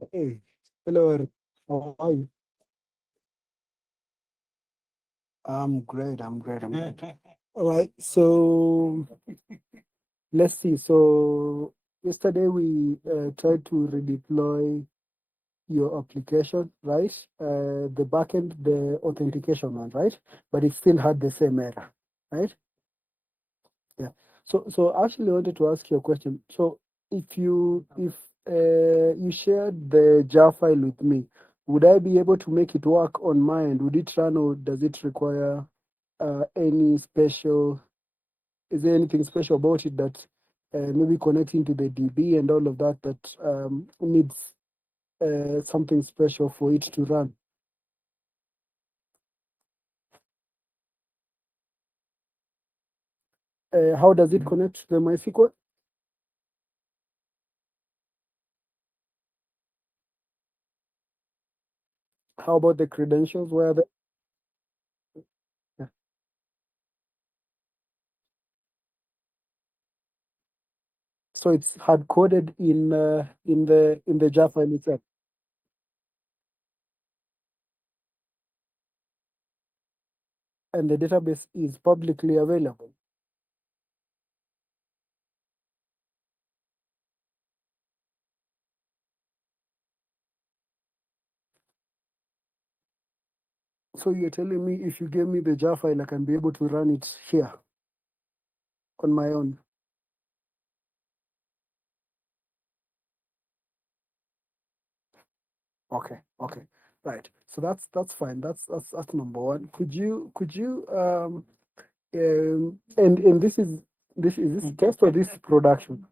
Hey, hello, Eric. How are you? I'm great. I'm great. I'm great. All right. So let's see. So yesterday we tried to redeploy your application, right? The backend, the authentication one, right? But it still had the same error, right? Yeah. So I actually wanted to ask you a question. So if you shared the jar file with me, would I be able to make it work on my end? Would it run, or does it require any special? Is there anything special about it that maybe connecting to the DB and all of that that needs something special for it to run? How does it connect to the MySQL? How about the credentials? Where the yeah. So it's hard coded in the jar file itself, and the database is publicly available. So you're telling me if you gave me the jar file, I can be able to run it here on my own? Okay, okay, right. So that's fine. That's number one. And this test or this production?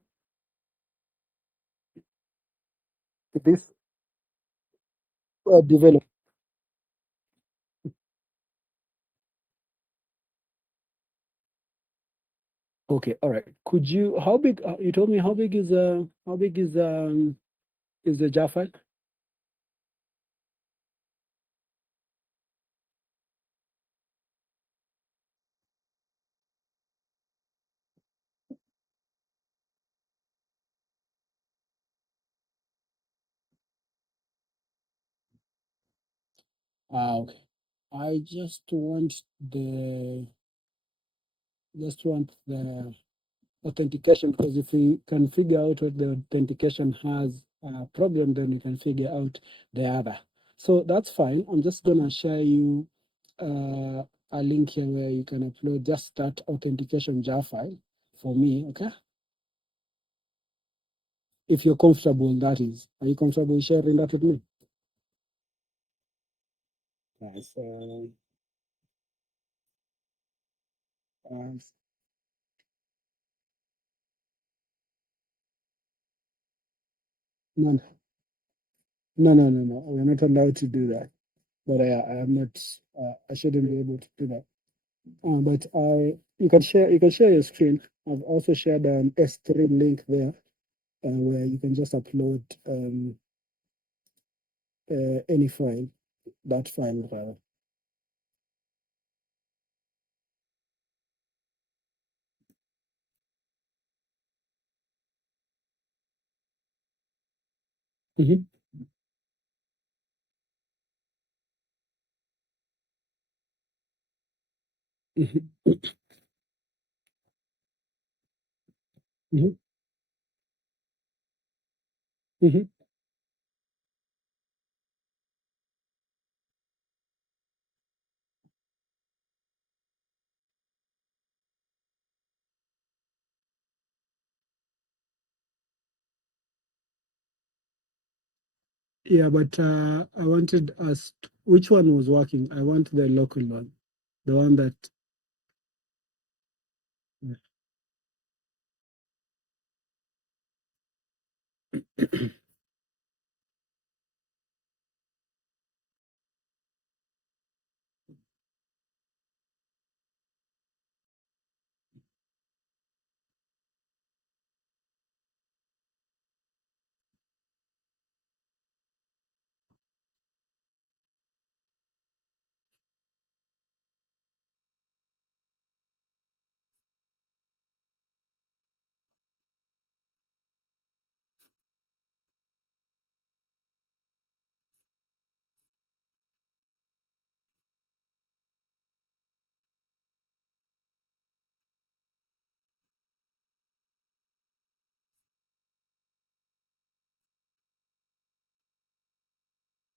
This develop. Okay, all right. Could you? How big? You told me how big is the jar file? Okay. I the just want the authentication, because if we can figure out what the authentication has a problem, then we can figure out the other. So that's fine. I'm just gonna share you uh, a link here where you can upload just that authentication jar file for me. Okay, if you're comfortable, that is. Are you comfortable sharing that with me? Yes. Uh, no, no. We're not allowed to do that. But I am not. I shouldn't be able to do that. But you can share your screen. I've also shared an S3 link there where you can just upload any file, that file rather. Mm-hmm, mm-hmm, mm-hmm, mm-hmm. Yeah, but I wanted us. Which one was working? I want the local one, the one that.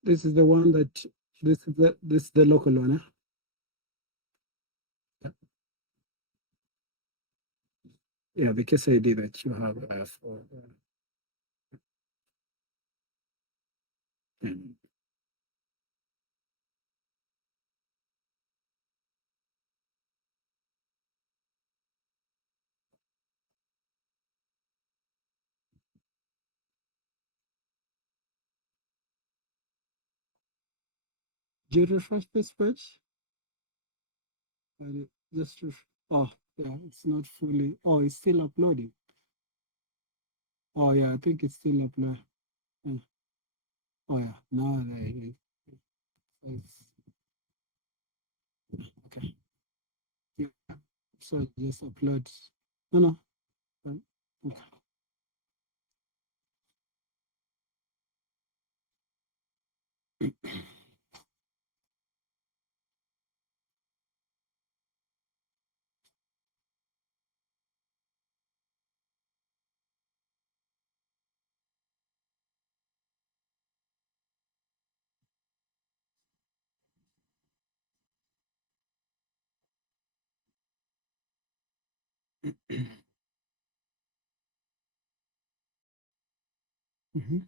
This is the one that this is the local one. Yeah. Yeah, the case ID that you have for do you refresh this page? Just oh yeah, it's not fully. Oh, it's still uploading. Oh yeah, I think it's still uploading. Oh yeah, now it's okay. Yeah, so just upload. No, no. Okay. Mhm.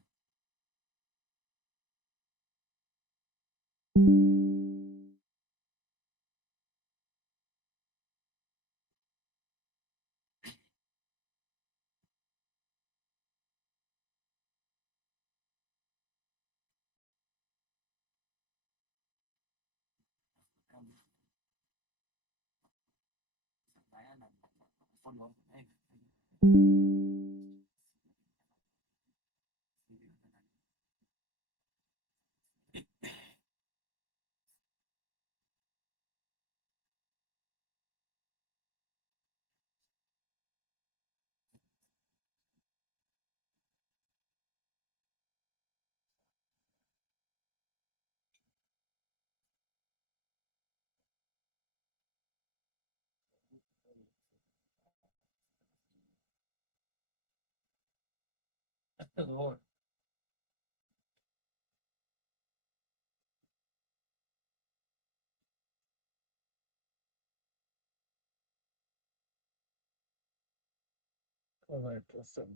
All right, awesome.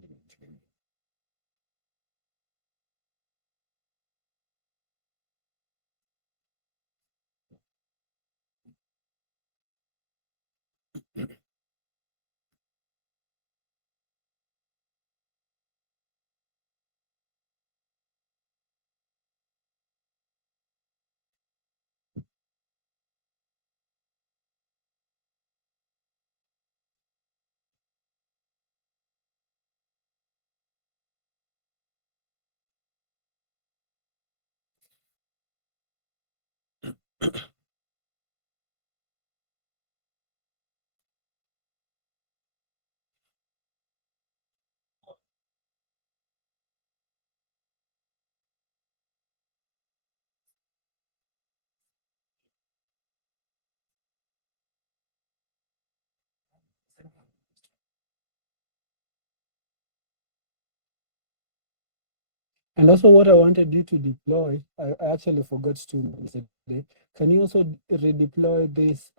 And also, what I wanted you to deploy, I actually forgot to yesterday. Can you also redeploy this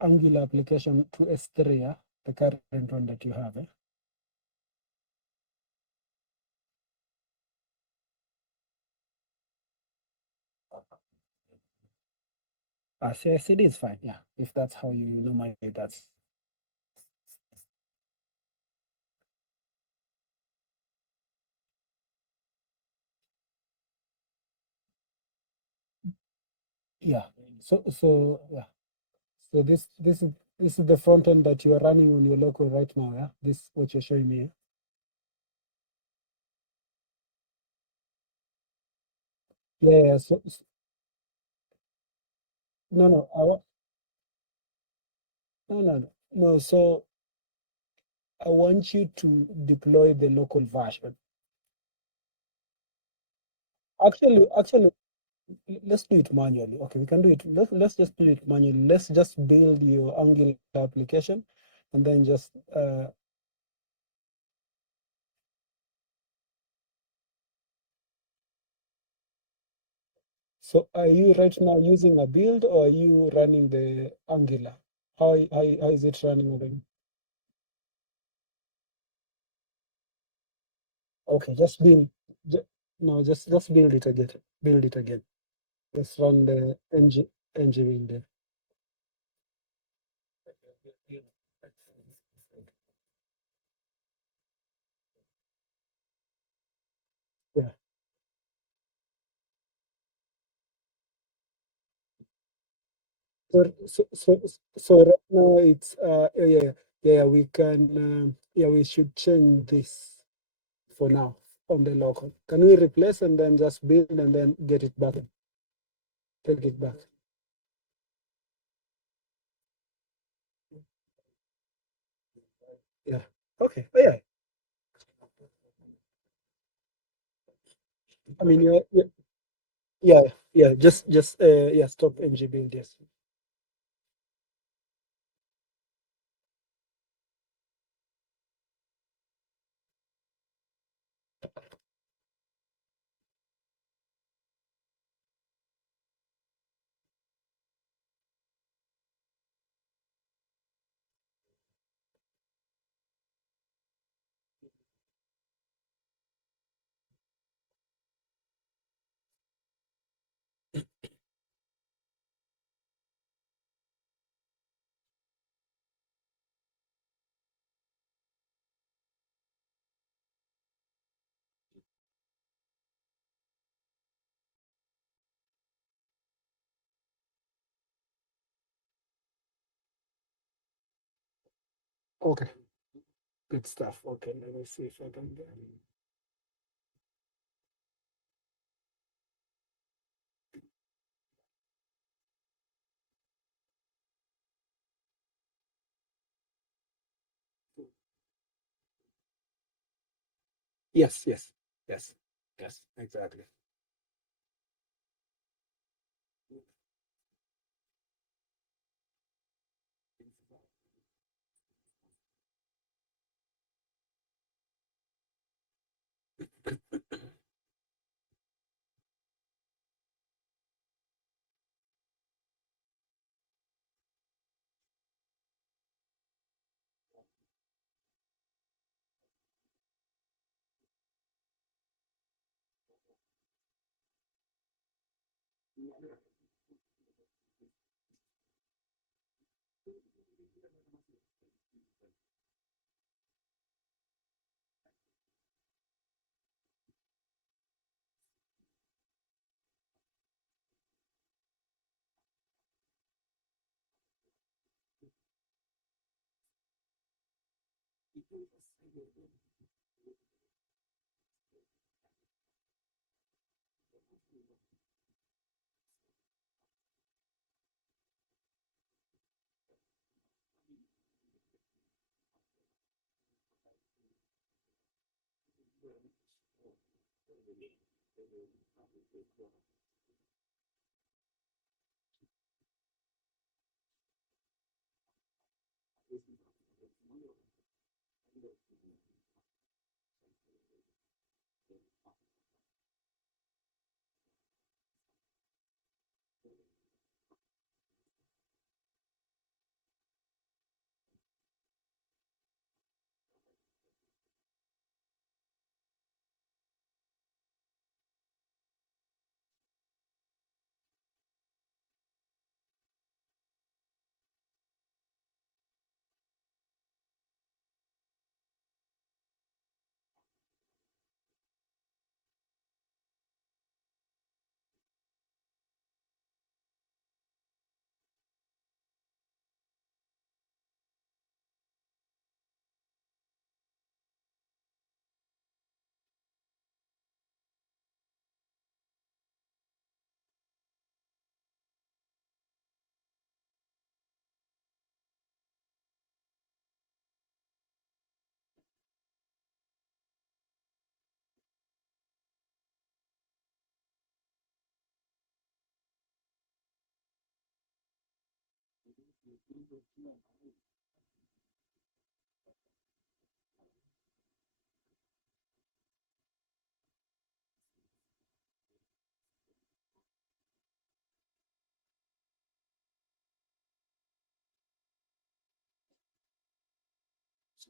Angular application to S3, yeah? The current one that you have? CI/CD is fine, yeah. If that's how you normally, that's yeah. So yeah. So this is the front end that you are running on your local right now, yeah. This what you're showing me. Yeah, yeah. No, no, no, no, no, no. So I want you to deploy the local version. Actually, let's do it manually. Okay, we can do it. Let's just do it manually. Let's just build your Angular application, and then just So are you right now using a build or are you running the Angular? How is it running already? Okay, just build. No, just build it again. Build it again. Just run the ng build there. Yeah. So right now it's we can we should change this for now on the local. Can we replace and then just build and then get it back? Take it back. Yeah. Okay. Yeah. I mean, Just stop ng build. Yes. Okay. Good stuff. Okay. Let me see if I can get. Yes. Yes. Yes. Yes. Exactly.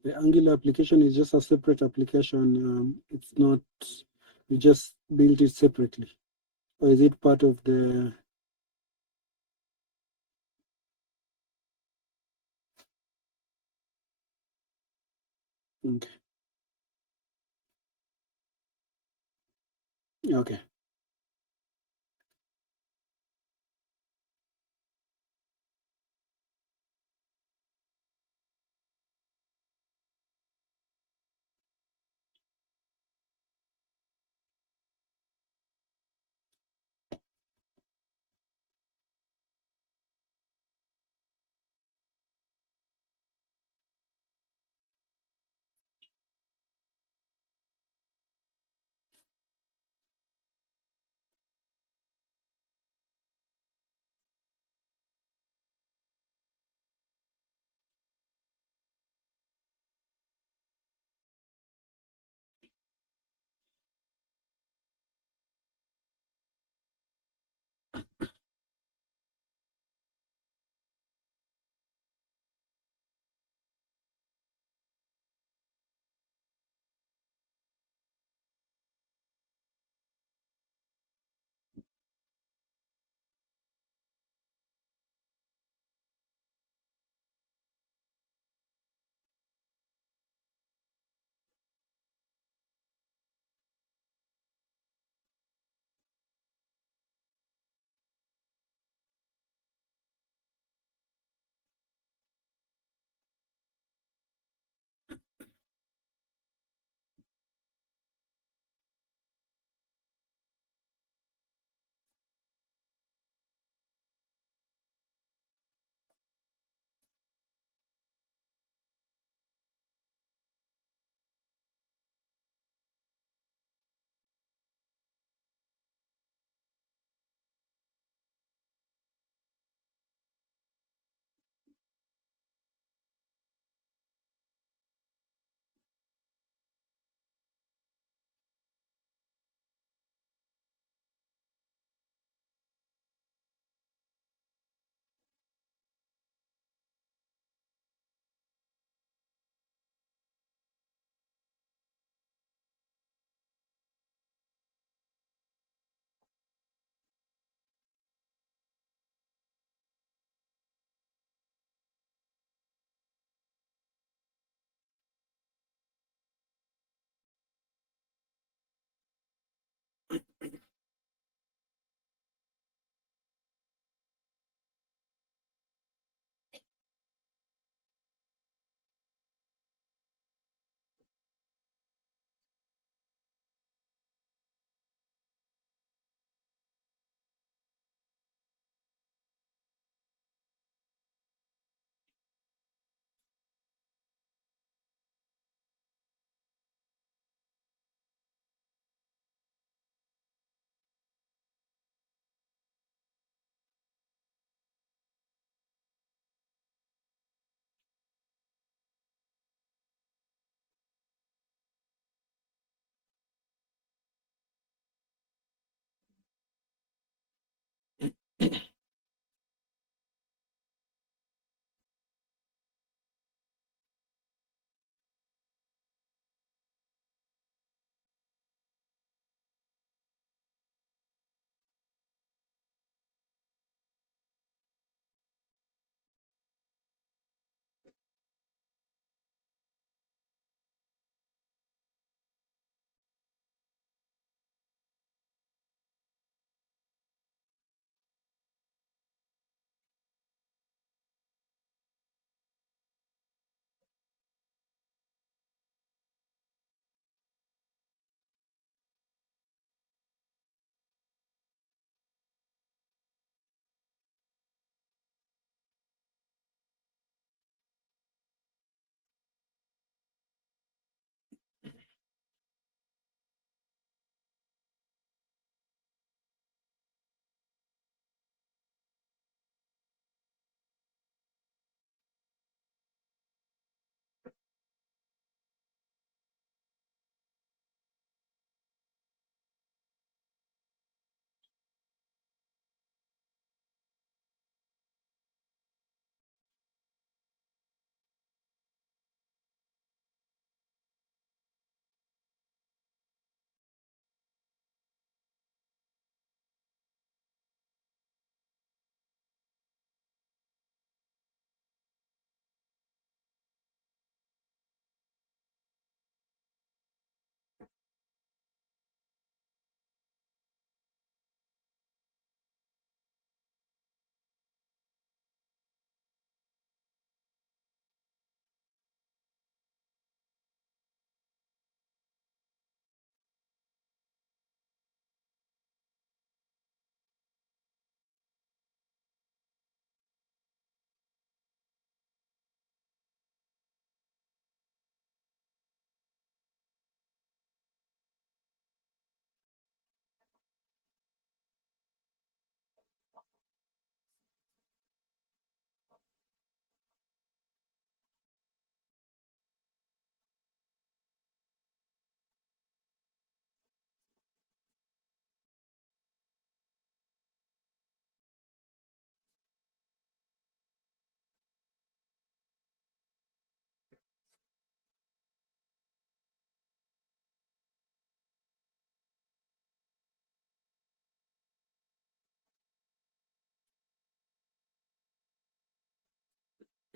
The Angular application is just a separate application. It's not, you just build it separately. Or is it part of the? Okay. Okay.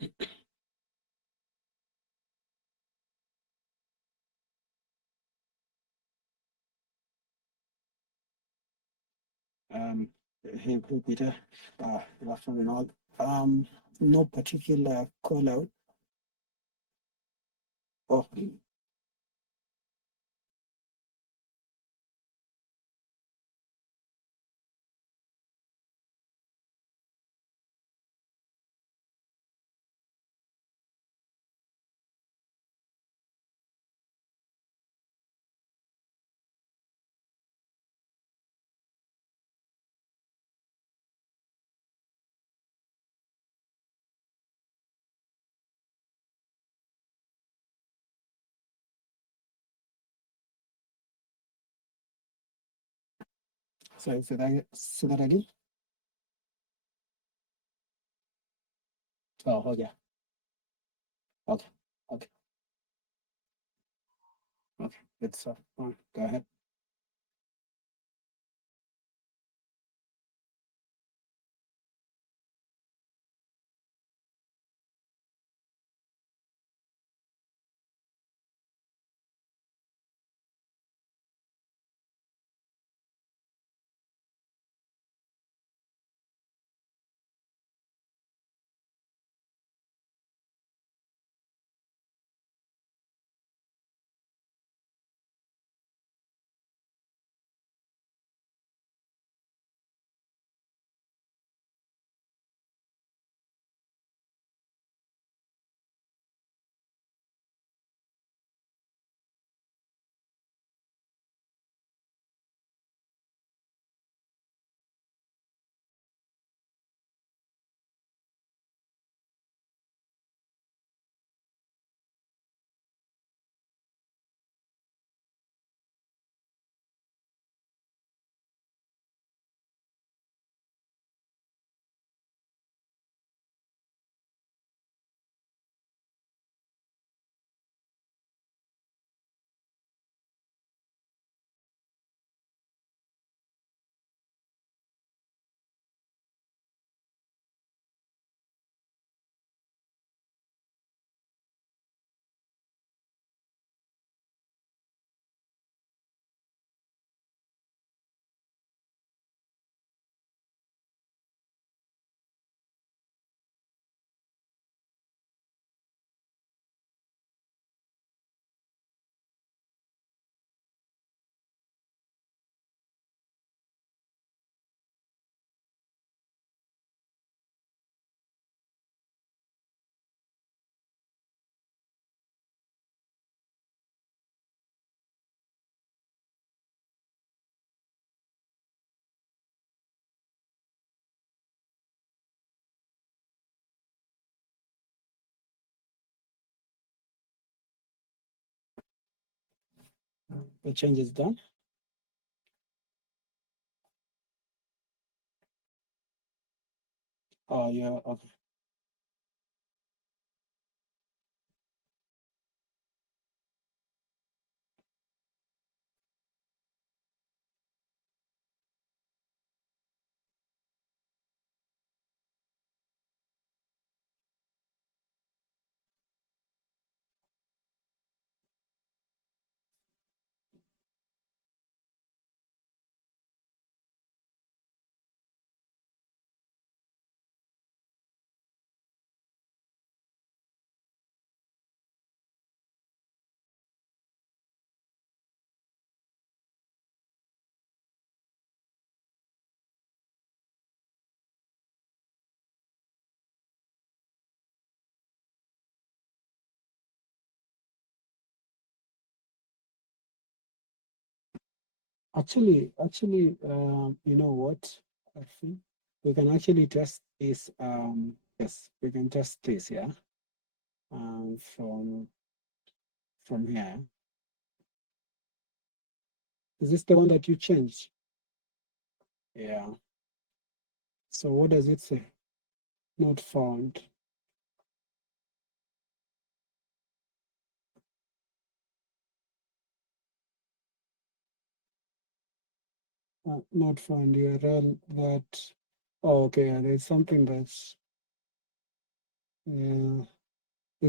Hey, Peter. Good afternoon all. No particular call out. Oh, sorry, say that again. Oh, okay. Okay. Okay. Okay. It's fine. Go ahead. The change is done. Oh, yeah. Okay. Actually, you know what? I think we can actually test this. Yes, we can test this. Yeah. From here. Is this the one that you changed? Yeah. So what does it say? Not found. Not found URL that. Oh, okay. Yeah, there's something that's We're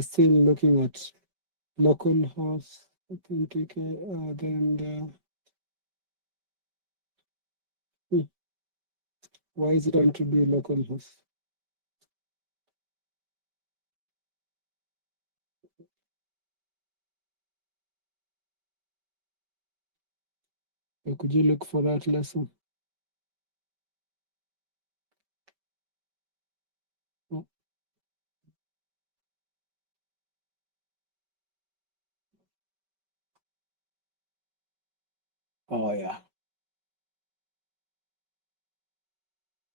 still looking at localhost authenticator, why is it going to be localhost? Could you look for that lesson? Oh yeah.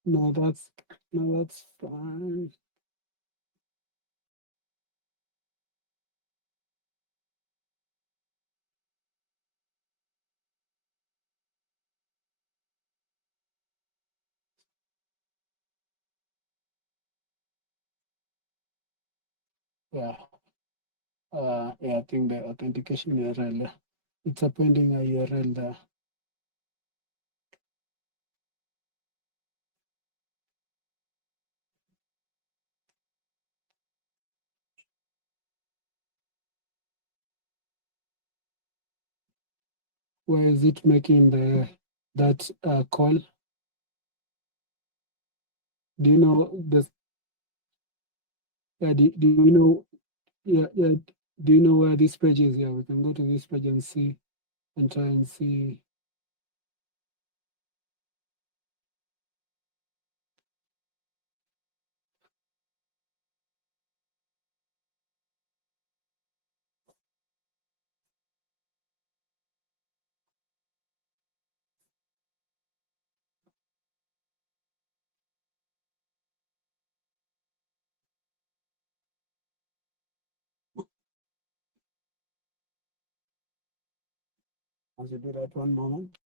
No, that's fine. Yeah. Yeah, I think the authentication URL, it's appending a URL there. Where is it making that call? Do you know this? Yeah, do you know? Yeah, yeah. Do you know where this page is? Yeah, we can go to this page and see and try and see. As you do that, one moment.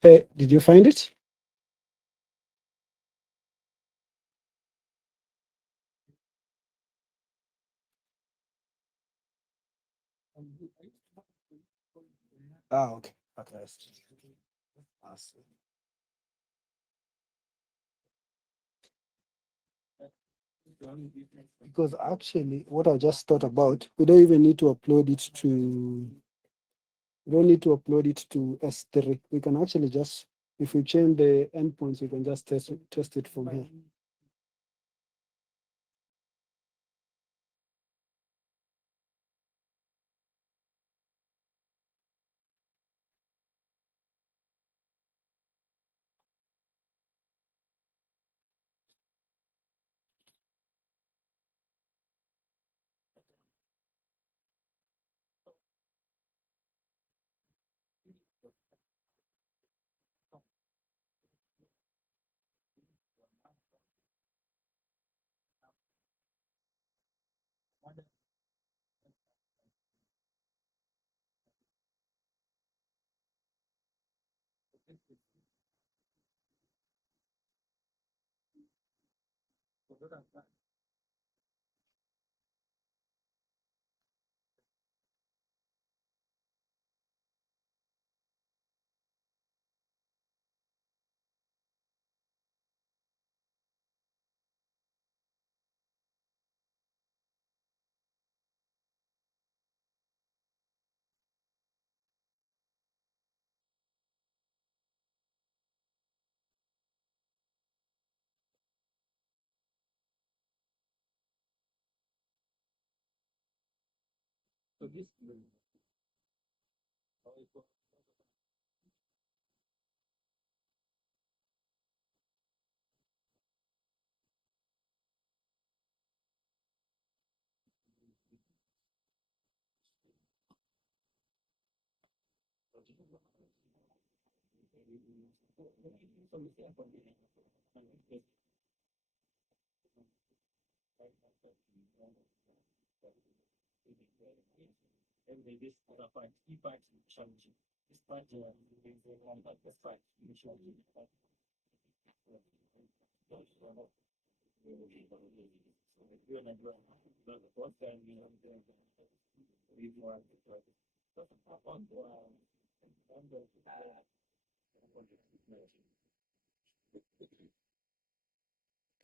Hey, did you find it? Ah, okay. Okay. I see. Because actually, what I just thought about, we don't even need to upload it to. We don't need to upload it to S3. We can actually just, if we change the endpoints, we can just test it from here.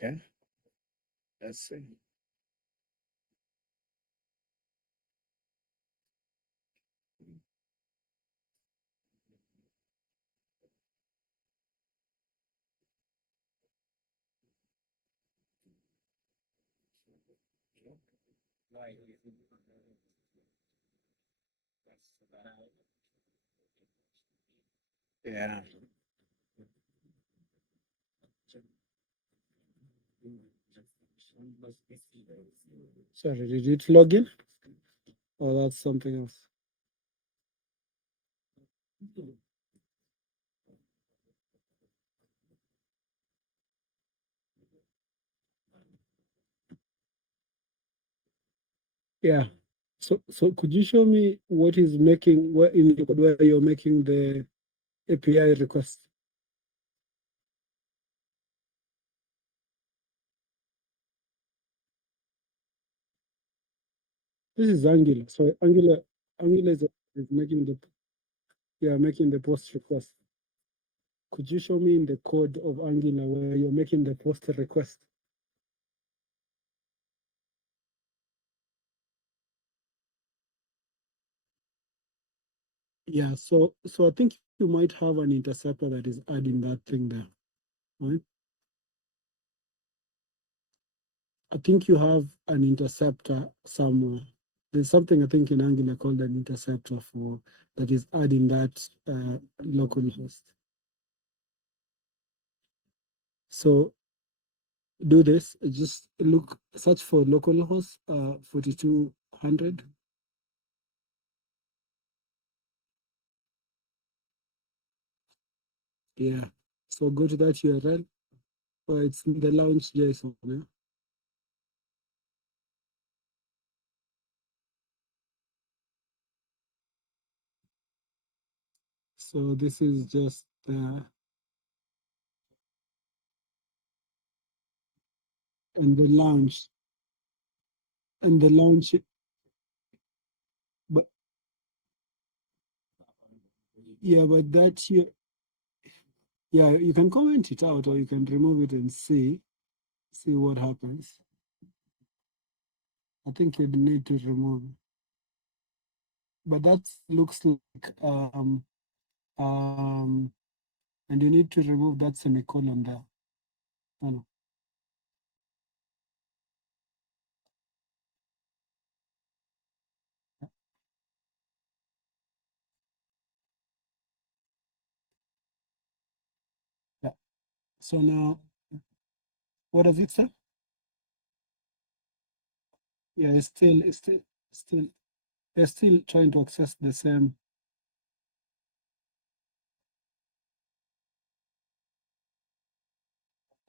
Okay, let's see. Yeah. Sorry, did it log in? Or that's something else? Yeah. So could you show me what is making where in the code where you're making the API request? This is Angular. So Angular is making the post request. Could you show me in the code of Angular where you're making the post request? Yeah, so I think you might have an interceptor that is adding that thing there, right? I think you have an interceptor somewhere. There's something I think in Angular called an interceptor for that is adding that localhost. So do this. Just search for localhost 4200. Yeah. So go to that URL. Or it's in the launch JSON. Yeah? So this is just uh, and the launch and the launch. But yeah, but that you, yeah, you can comment it out or you can remove it and see what happens. I think you'd need to remove it. But that looks like and you need to remove that semicolon there. Oh, no. Yeah. So now, what does it say? Yeah, still, it's still trying to access the same.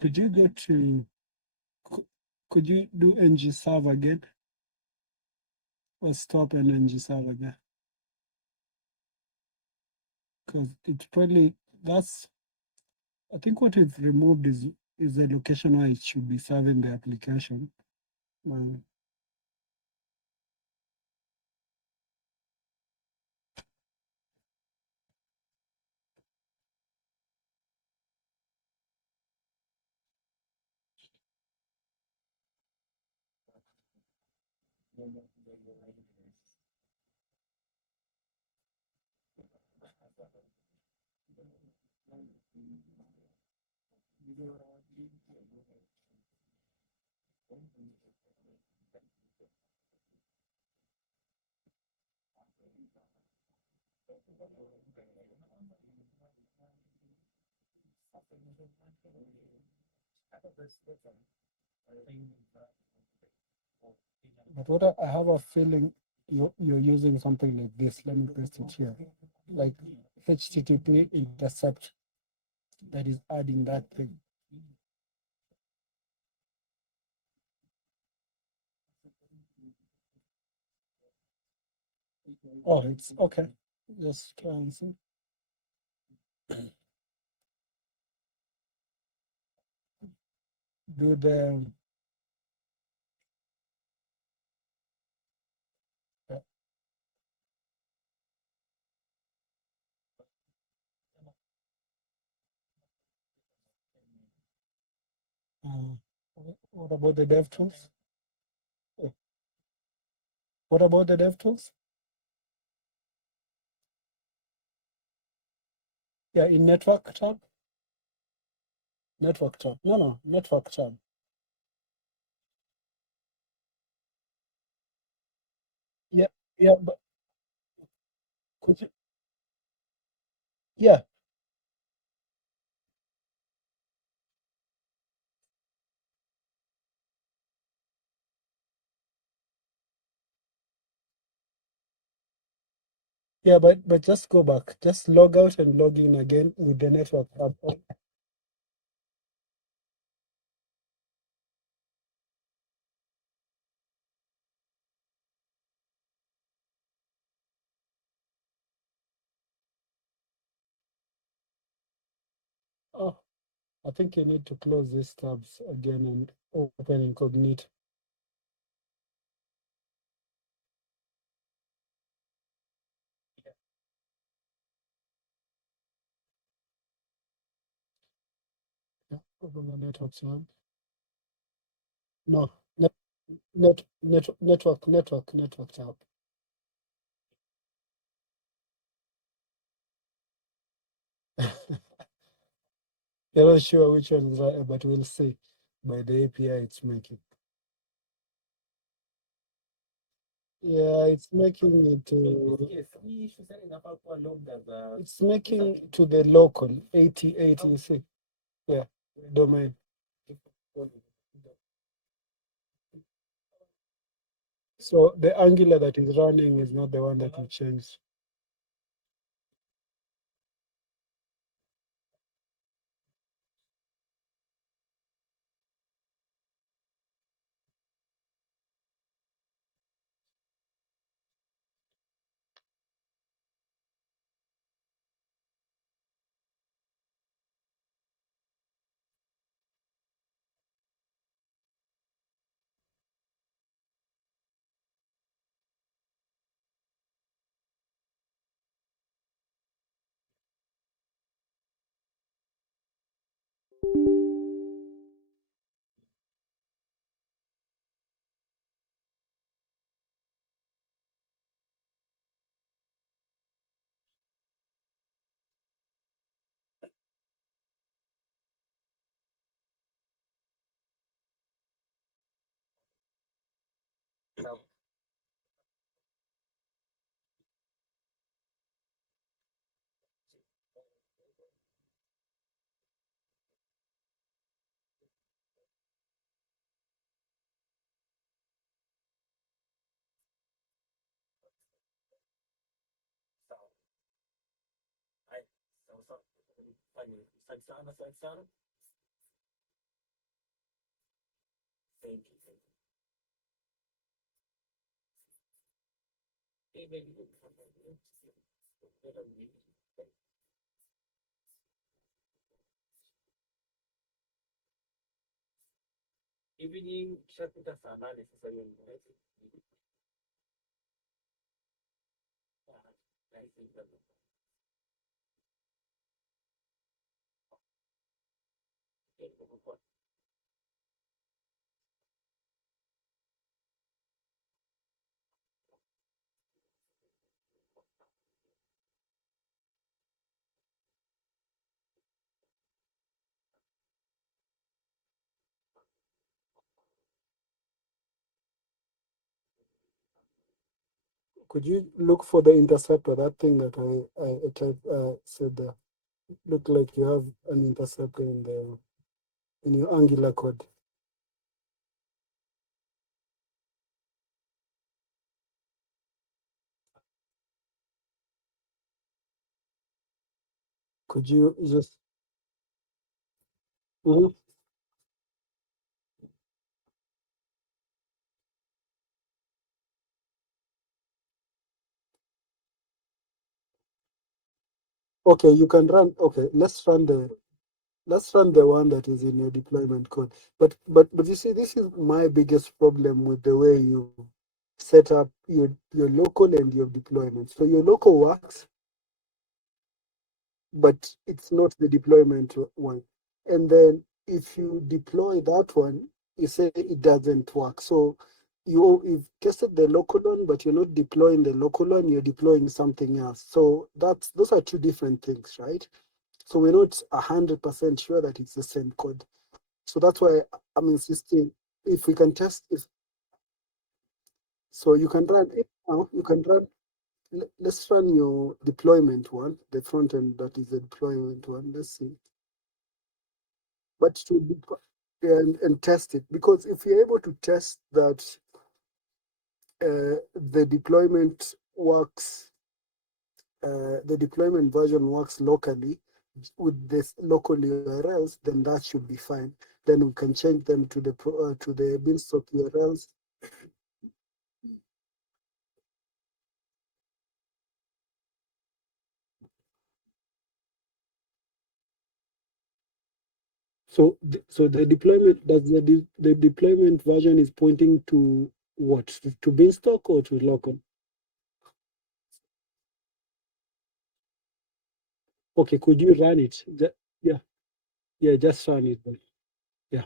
Could you go to, could you do ng serve again or stop and ng serve again? Because it probably, that's, I think what is removed is the location where it should be serving the application. Uh, But what I have a feeling you're using something like this. Let me paste it here. Like HTTP intercept that is adding that thing. Oh, it's okay. Just try and see. Do the what about the dev tools? What about the dev tools? Yeah, in network tab. Network tab. No, network tab. Yeah, yeah, but could you? Yeah, yeah, but just go back. Just log out and log in again with the network tab. Oh, I think you need to close these tabs again and open incognito. Yeah, open the network tab. No, network tab. You're not sure which one is right, but we'll see by the API it's making. Yeah, it's making it to. It's making to the local 88, you see. Yeah, domain. So the Angular that is running is not the one that we changed. Could you look for the interceptor, that thing that I said there? Look like you have an interceptor in your Angular code. Could you just Mhm. Okay, you can run. Okay, let's run the one that is in your deployment code. But you see, this is my biggest problem with the way you set up your local and your deployment. So your local works, but it's not the deployment one. And then if you deploy that one, you say it doesn't work. So you've tested the local one, but you're not deploying the local one, you're deploying something else. So those are two different things, right? So we're not 100% sure that it's the same code. So that's why I'm insisting if we can test if so you can run it now, you can run let's run your deployment one, the front end that is the deployment one. Let's see. But to be and test it, because if you're able to test that the deployment works, the deployment version works locally with this local URLs, then that should be fine. Then we can change them to the Beanstalk URLs. So the deployment does the deployment version is pointing to what? To Beanstalk or to local? Okay, could you run it? Yeah, yeah, just run it. Yeah.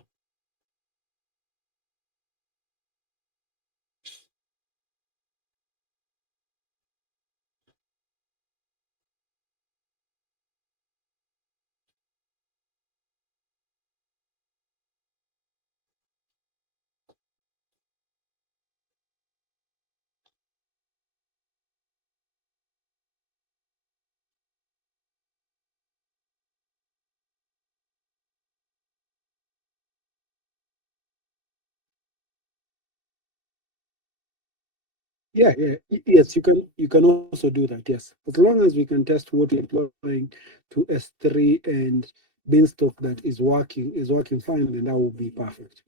Yeah, yeah, yes, you can also do that. Yes, as long as we can test what we're deploying to S3 and Beanstalk that is working fine, then that will be perfect.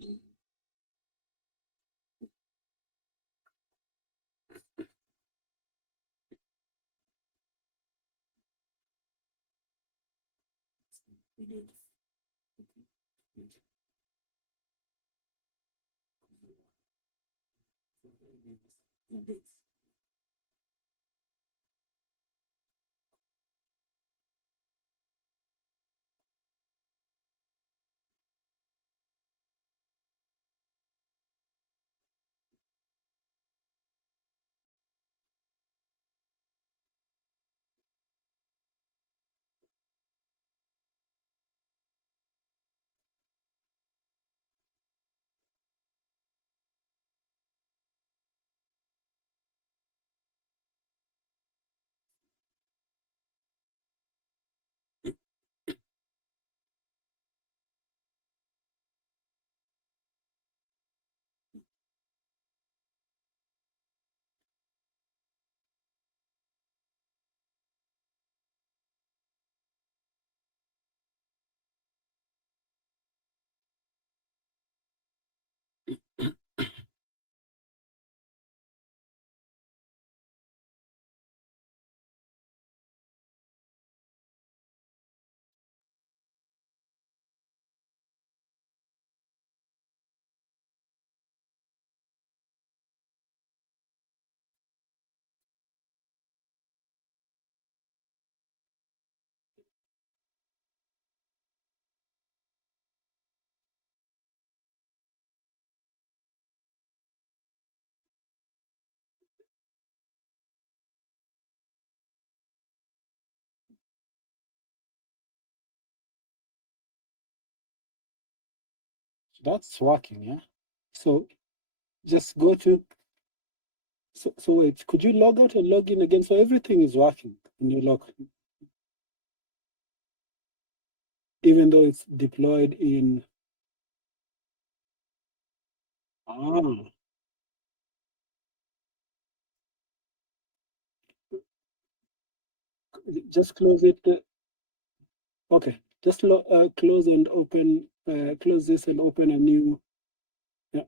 That's working, yeah. So just go to, so wait, could you log out and log in again? So everything is working in your log, even though it's deployed in, ah, just close it. Okay, just close and open, close this and open a new, yeah.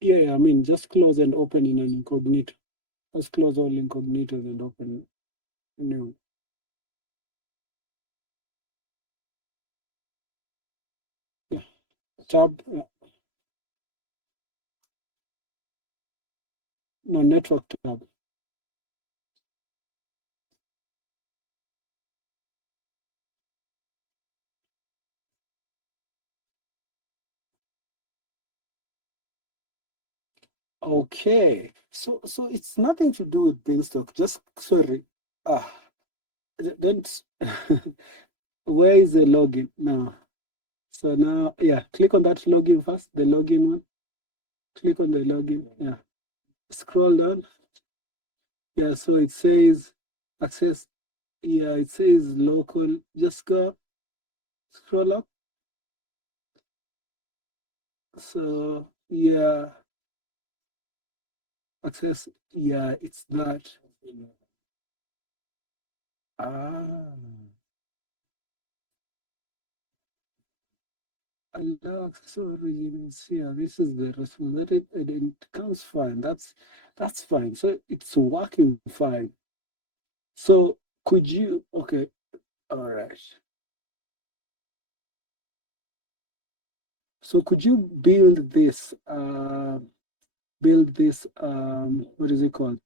Yeah, I mean, just close and open in an incognito. Just close all incognitos and open new. Yeah. Tab, no, network tab. Okay, so it's nothing to do with Beanstalk. Just sorry. Ah, don't. Where is the login now? So now, yeah, click on that login first. The login one. Click on the login. Yeah. Scroll down. Yeah. So it says access. Yeah, it says local. Just go. Scroll up. So yeah, access. Yeah, it's that. Ah. Allow access origins here. This is the responsibility, and it comes fine. That's fine. So it's working fine. So could you? Okay, all right. So could you build this? Build this. What is it called?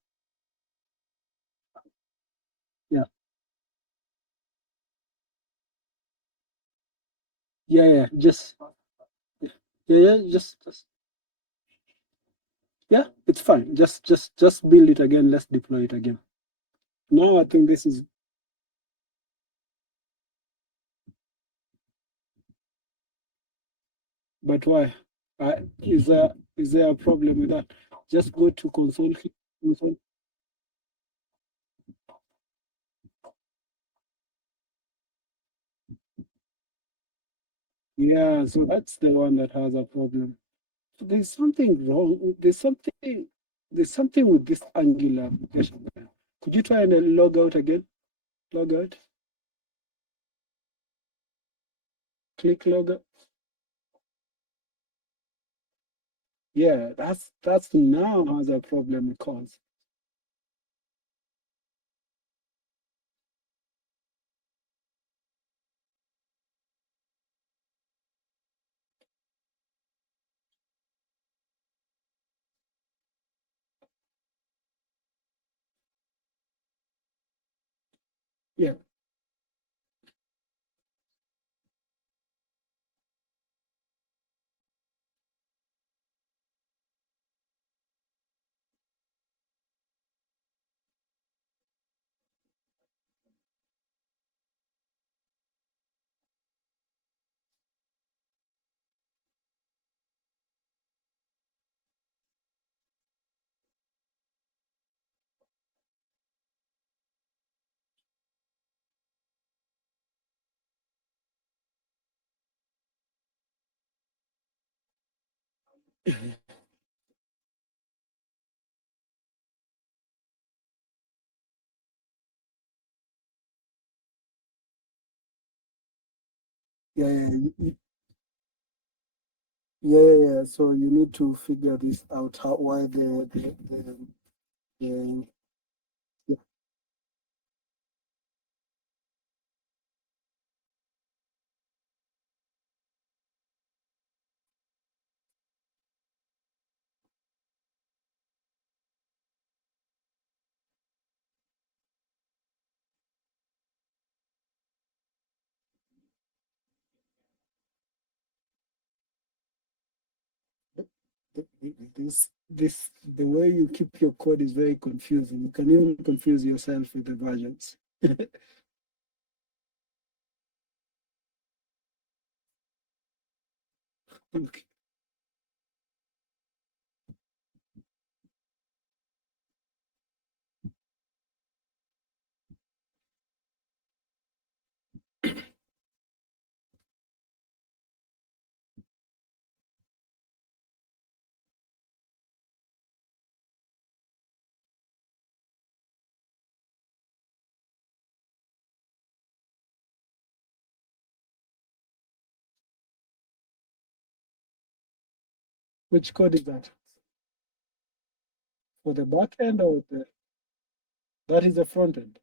Yeah, yeah. Just yeah. It's fine. Just build it again. Let's deploy it again. Now I think this is. But why? Is there a problem with that? Just go to console. Console. Yeah, so that's the one that has a problem. So there's something wrong. There's something with this Angular application. Could you try and log out again? Log out. Click log out. Yeah, that's now has a problem because yeah, yeah, yeah. So you need to figure this out. How why the yeah, this the way you keep your code is very confusing. You can even confuse yourself with the versions. Okay. Which code is that? For the back end or that is the front end?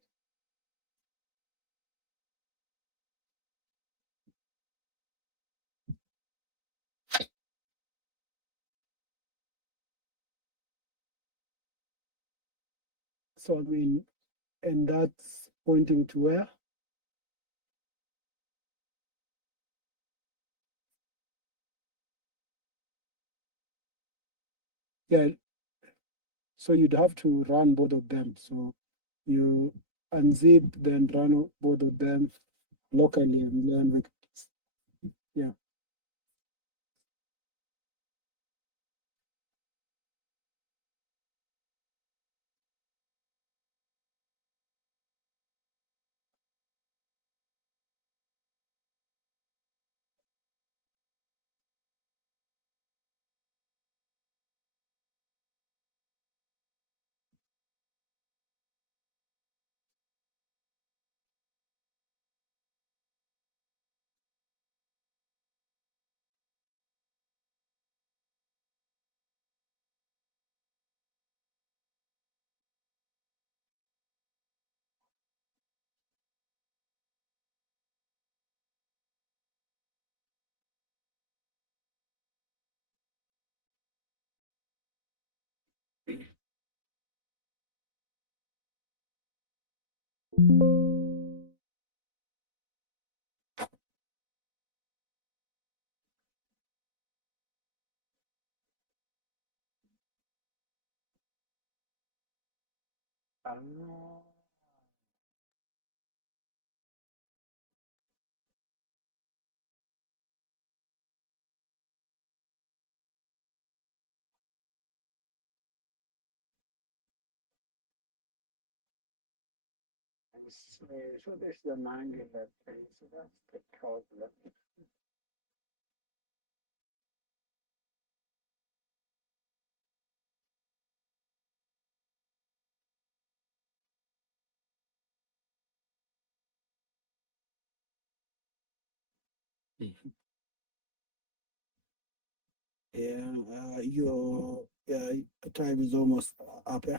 So I mean, and that's pointing to where? Yeah, so you'd have to run both of them. So you unzip, then run both of them locally and learn with, yeah. So this is an angle that so that's the problem. Yeah, your time is almost up. Yeah.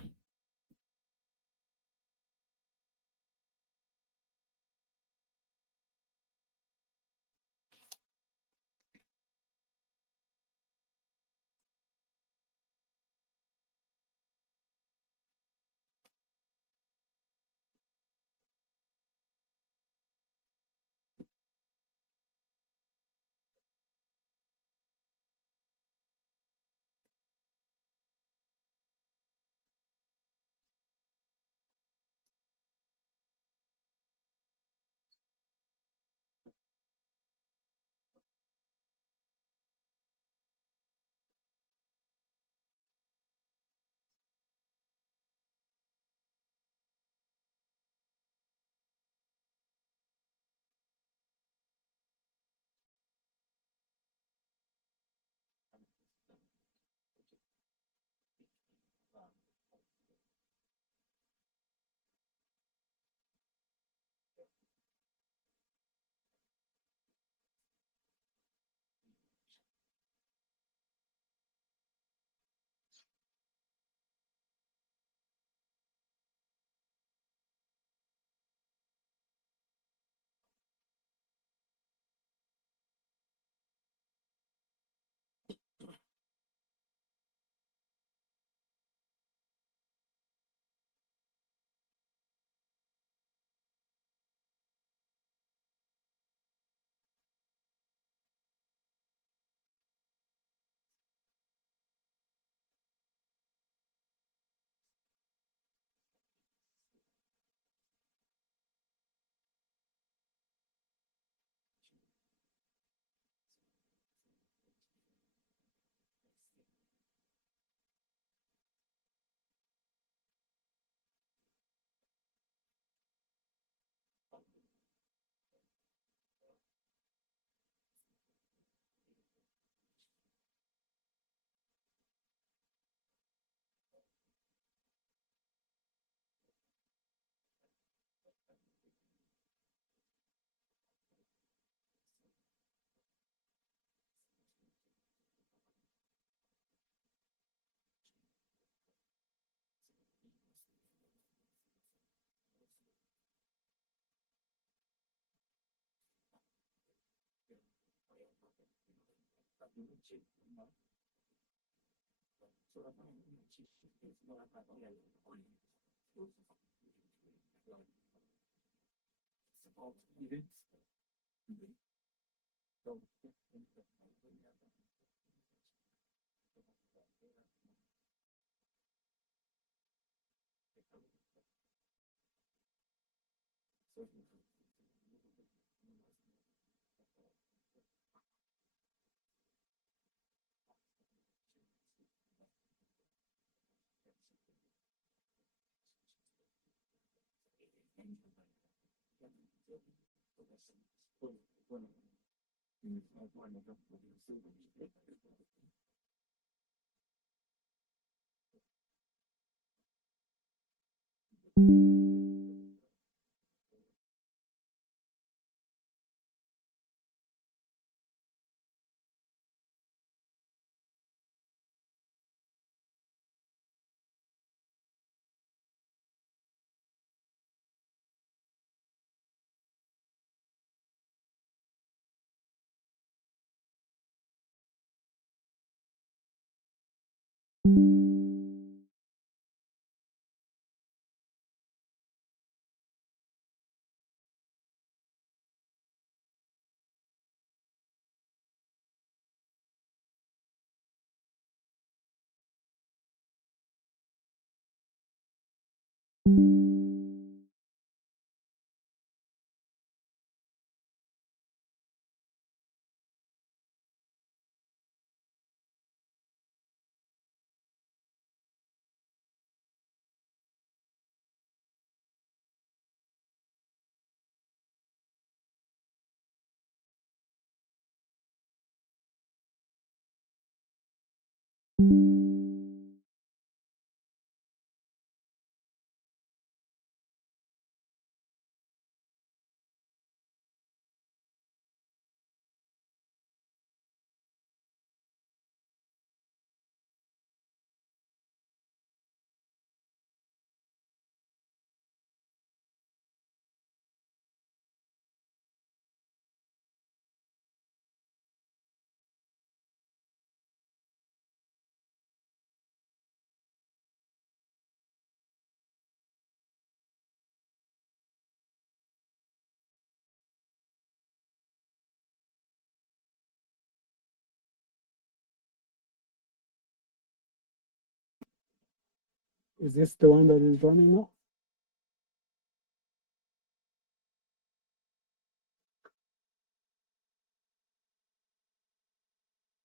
Is this the one that is running now?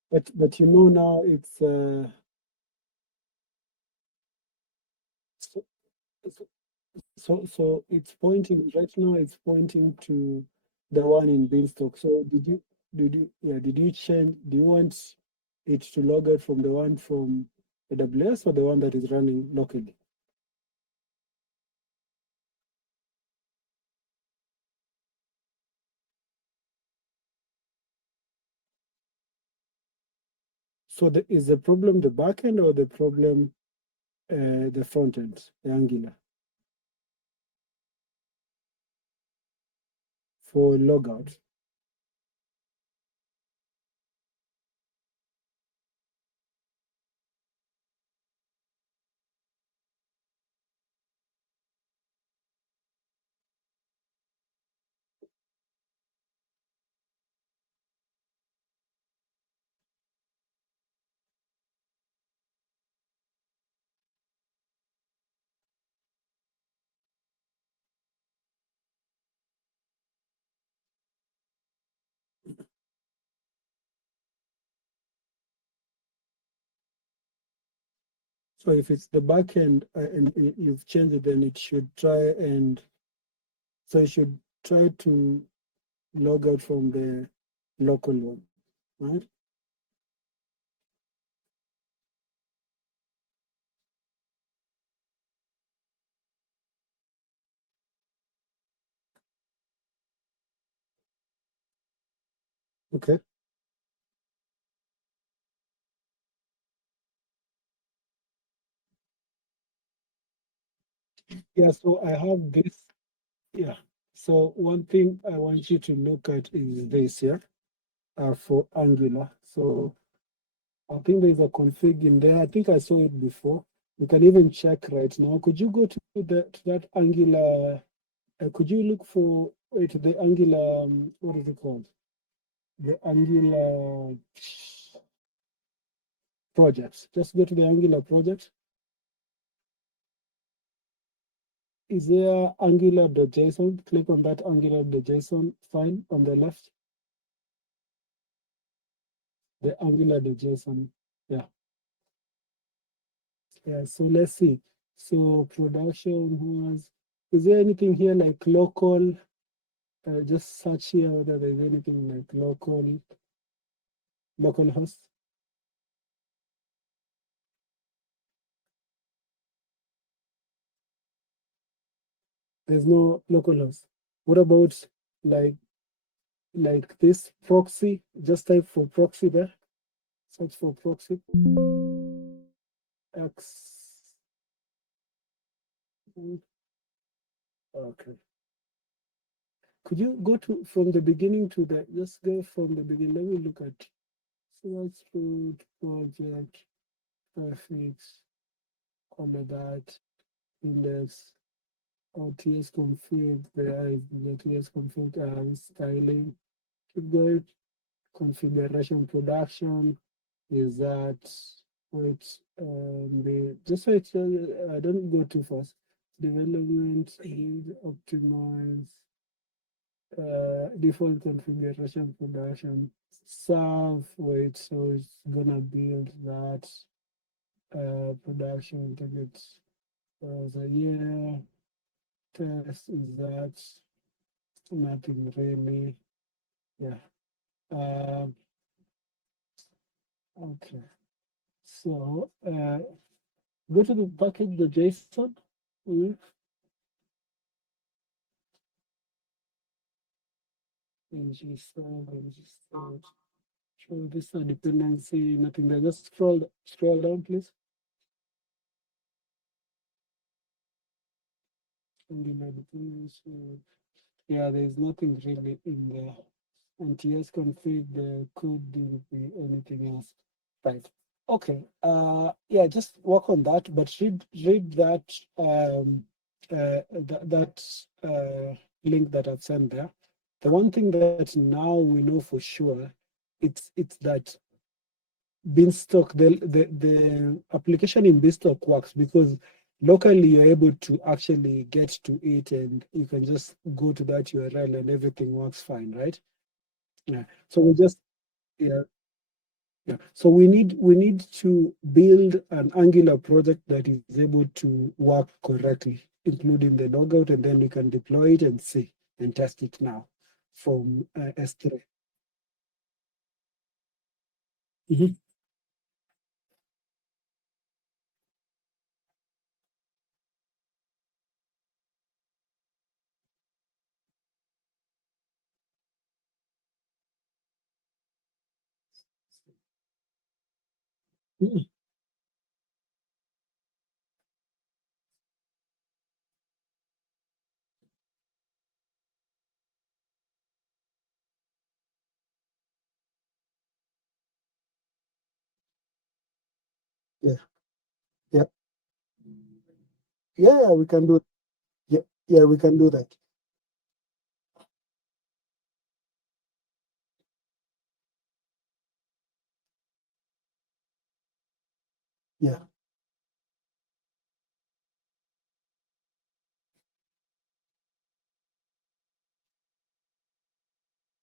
But you know now it's so, so it's pointing right now. It's pointing to the one in Beanstalk. So did you change? Do you want it to log out from the one from AWS or the one that is running locally? So is the problem the backend or the problem the front end, the Angular for logout? So if it's the backend and you've changed it, then it should try and so it should try to log out from the local one, right? Okay. Yeah, so I have this. Yeah. So one thing I want you to look at is this here for Angular. So I think there's a config in there. I think I saw it before. You can even check right now. Could you go to that Angular? Could you look for the Angular? What is it called? The Angular project. Just go to the Angular project. Is there angular.json? Click on that angular.json file on the left. The angular.json. Yeah. Yeah. So let's see. So production was. Is there anything here like local? Just search here whether there's anything like local host. There's no local host. What about like this proxy? Just type for proxy there. Search for proxy. X. Okay. Could you go to from the beginning to the just go from the beginning? Let me look at source food project graphics, all of that index. OTS config, there is the OTS config styling. Keep going. Configuration production is that wait the just so it's I don't go too fast. Development need optimize default configuration production serve wait so it's gonna build that production tickets so yeah test is that nothing really yeah okay so go to the package the JSON with ng7 show this dependency nothing there just scroll down please. Yeah, there's nothing really in there. And TS config, the code didn't be anything else. Right. Okay. Yeah, just work on that, but read that link that I've sent there. The one thing that now we know for sure, it's that Beanstalk, the application in Beanstalk works because locally you're able to actually get to it and you can just go to that URL and everything works fine, right? Yeah. So we just yeah, yeah. So we need to build an Angular project that is able to work correctly, including the logout, and then we can deploy it and see and test it now from S3. Mhm. Mhm. Yeah, yeah, yeah, we can do. Yeah, yeah, we can do that. Yeah,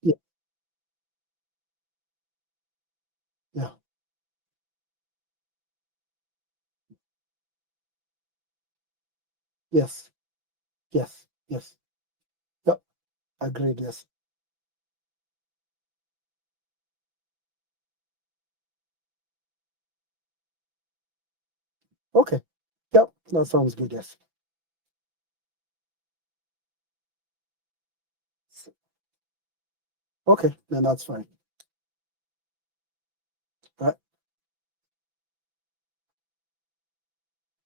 yeah, yeah. Yes, yes, yes. Yep, agreed. Yes. Okay. Yep, that sounds good. Yes. Okay, then that's fine. Right.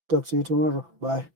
Talk to you tomorrow. Bye.